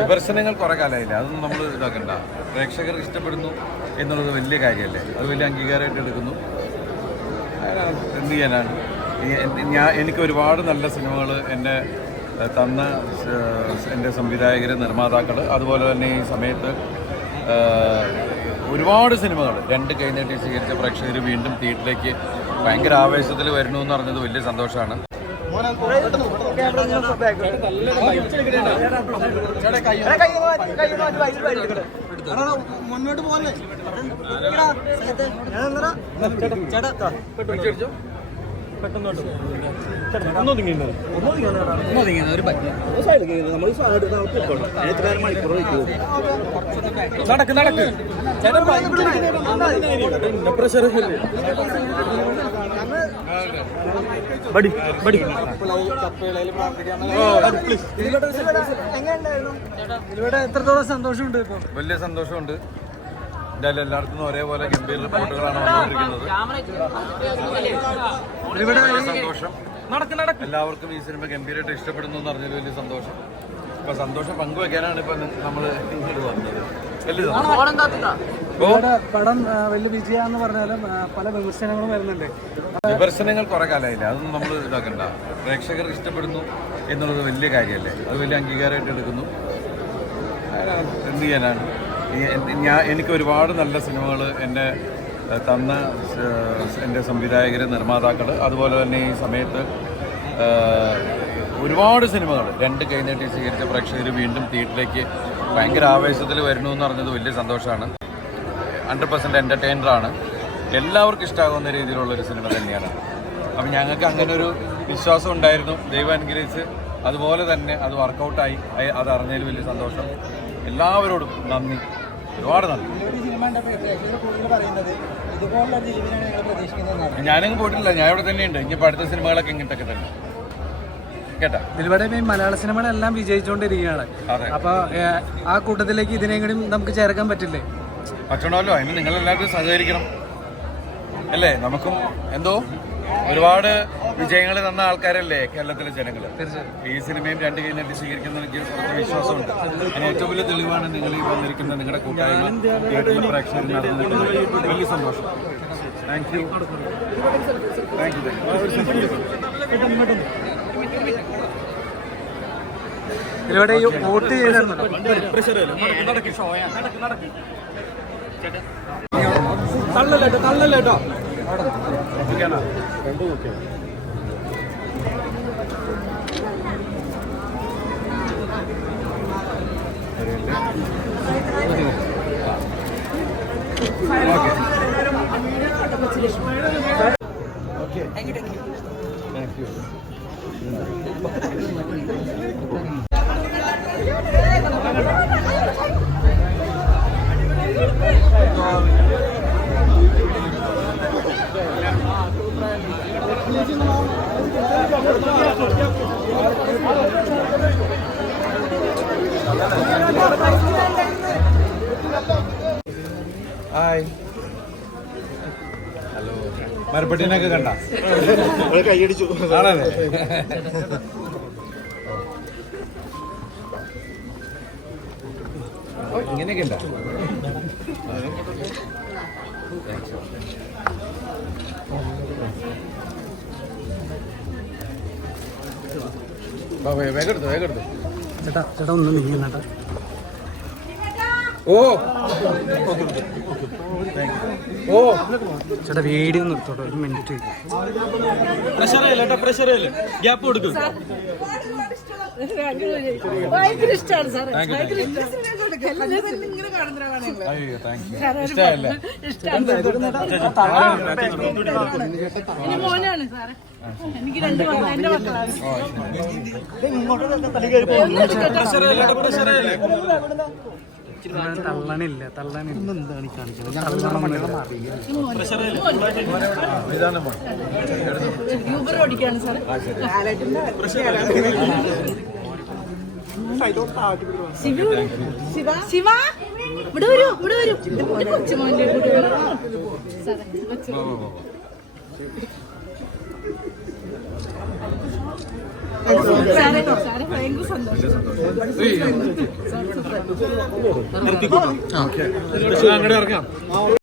വിമർശനങ്ങൾ കുറെ കാലമായില്ല, അതൊന്നും നമ്മൾ ഇതാക്കണ്ട. പ്രേക്ഷകർ ഇഷ്ടപ്പെടുന്നു എന്നുള്ളത് വലിയ കാര്യമല്ലേ, അത് വലിയ അംഗീകാരമായിട്ട് എടുക്കുന്നു. എന്ത് ചെയ്യാനാണ്, എനിക്ക് ഒരുപാട് നല്ല സിനിമകൾ എന്നെ തന്ന എൻ്റെ സംവിധായകർ, നിർമ്മാതാക്കൾ, അതുപോലെ തന്നെ ഈ സമയത്ത് ഒരുപാട് സിനിമകൾ രണ്ട് കൈനീട്ടി സ്വീകരിച്ച പ്രേക്ഷകർ വീണ്ടും തിയേറ്ററിലേക്ക് ഭയങ്കര ആവേശത്തിൽ വരുന്നു എന്ന് പറഞ്ഞത് വലിയ സന്തോഷമാണ്. മുന്നോട്ട് പോലെ നടക്ക് നടക്ക് പ്രഷർ എത്രത്തോളം സന്തോഷമുണ്ട്? ഇപ്പൊ വലിയ സന്തോഷമുണ്ട്. എന്തായാലും എല്ലാവർക്കും ഒരേപോലെ ഗംഭീര റിപ്പോർട്ടുകളാണ് വന്നുകൊണ്ടിരിക്കുന്നത്. സന്തോഷം. എല്ലാവർക്കും ഈ സിനിമ ഗംഭീരമായിട്ട് ഇഷ്ടപ്പെടുന്നു എന്ന് പറഞ്ഞതിൽ വലിയ സന്തോഷം. ഇപ്പൊ സന്തോഷം പങ്കുവെക്കാനാണ് ഇപ്പൊ നമ്മൾ ഇങ്ങോട്ട് വന്നത്. വലിയ പടം വലിയ വിജയാന്ന് പറഞ്ഞാലും പല വിമർശനങ്ങളും വരുന്നുണ്ട്. വിമർശനങ്ങൾ കുറെ കാലമായില്ല, അതൊന്നും നമ്മൾ ഇതാക്കണ്ട. പ്രേക്ഷകർ ഇഷ്ടപ്പെടുന്നു എന്നുള്ളത് വലിയ കാര്യമല്ലേ, അത് വലിയ അംഗീകാരമായിട്ട് എടുക്കുന്നു. എന്ത് ചെയ്യാനാണ്, എനിക്ക് ഒരുപാട് നല്ല സിനിമകൾ എന്നെ തന്ന എൻ്റെ സംവിധായകർ, നിർമ്മാതാക്കൾ, അതുപോലെ തന്നെ ഈ സമയത്ത് ഒരുപാട് സിനിമകൾ രണ്ട് കൈനീട്ടി സ്വീകരിച്ച പ്രേക്ഷകർ വീണ്ടും തിയേറ്ററിലേക്ക് ഭയങ്കര ആവേശത്തിൽ വരുന്നു എന്ന് പറഞ്ഞത് വലിയ സന്തോഷമാണ്. 100% എൻ്റർടൈനറാണ്, എല്ലാവർക്കും ഇഷ്ടമാകുന്ന രീതിയിലുള്ളൊരു സിനിമ തന്നെയാണ്. അപ്പം ഞങ്ങൾക്ക് അങ്ങനെ ഒരു വിശ്വാസം ഉണ്ടായിരുന്നു. ദൈവം അനുഗ്രഹിച്ച് അതുപോലെ തന്നെ അത് വർക്കൗട്ടായി. അത് അറിഞ്ഞതിൽ വലിയ സന്തോഷം. എല്ലാവരോടും നന്ദി, ഒരുപാട് നന്ദി. ഞാനങ്ങ് പോയിട്ടില്ല, ഞാൻ ഇവിടെ തന്നെയുണ്ട്. ഇനിയിപ്പോൾ അടുത്ത സിനിമകളൊക്കെ ഇങ്ങോട്ടൊക്കെ തന്നെ കേട്ടാ. ഇതിലൂടെ മലയാള സിനിമകളെല്ലാം വിജയിച്ചുകൊണ്ടിരിക്കുകയാണ്. അപ്പൊ ആ കൂട്ടത്തിലേക്ക് ഇതിനെങ്കിലും നമുക്ക് ചേർക്കാൻ പറ്റില്ലേ? പറ്റണമല്ലോ, അതിന് നിങ്ങളെല്ലാവരും സഹകരിക്കണം അല്ലേ. നമുക്കും എന്തോ ഒരുപാട് വിജയങ്ങൾ തന്ന ആൾക്കാരല്ലേ കേരളത്തിലെ ജനങ്ങൾ. ഈ സിനിമയും രണ്ട് കൈനീട്ടി സ്വീകരിക്കുന്ന എനിക്ക് കുറച്ച് വിശ്വാസമുണ്ട്. അതിന് ഏറ്റവും വലിയ തെളിവാണ് നിങ്ങൾ ഈ വന്നിരിക്കുന്ന നിങ്ങളുടെ കൂട്ടായ്മ തിയേറ്ററിലെ പ്രേക്ഷകർ നടന്നിട്ടുള്ളത്. വലിയ സന്തോഷം. Thank you. ഇതിലൂടെ വോട്ട് ചെയ്തിരുന്നു. തള്ളല്ലേട്ടോ ഹായ്, ഹലോ. മരപ്പട്ടീനൊക്കെ കണ്ട കൈയടിച്ചു ആണല്ലേ? ഇങ്ങനെയൊക്കെ ഉണ്ടോ? വേഗെടുത്തു വേഗെടുത്തു. ചേട്ടാ ചേട്ടാ ഒന്ന് നീങ്ങുന്നേട്ടാ. ഓ ഓ ചേട്ടാ വീഡിയോ നിർത്തോട്ടോ, ഒരു മിനിറ്റ്. പ്രഷർ ഗ്യാപ്പ് കൊടുക്കും. ഭയങ്കര ഇഷ്ടമാണ് സാറേ. ഇനി മോനാണ് സാറേ, എനിക്ക് രണ്ട് മക്കളാണ്, എന്റെ മക്കളാണ്. തള്ളണില്ല എന്താണ് കാണിച്ചത്? യൂബർ ഓടിക്കാണ് സാറേ. ശിവ ഇവിടെ വരൂ, ഇവിടെ വരൂ. കൊച്ചു മോൻ്റെ സാറേ. സാറേ ഭയങ്കര സന്തോഷം. നിർത്തിക്കോട്ടോ. അങ്ങോട്ട് ഇറങ്ങാം.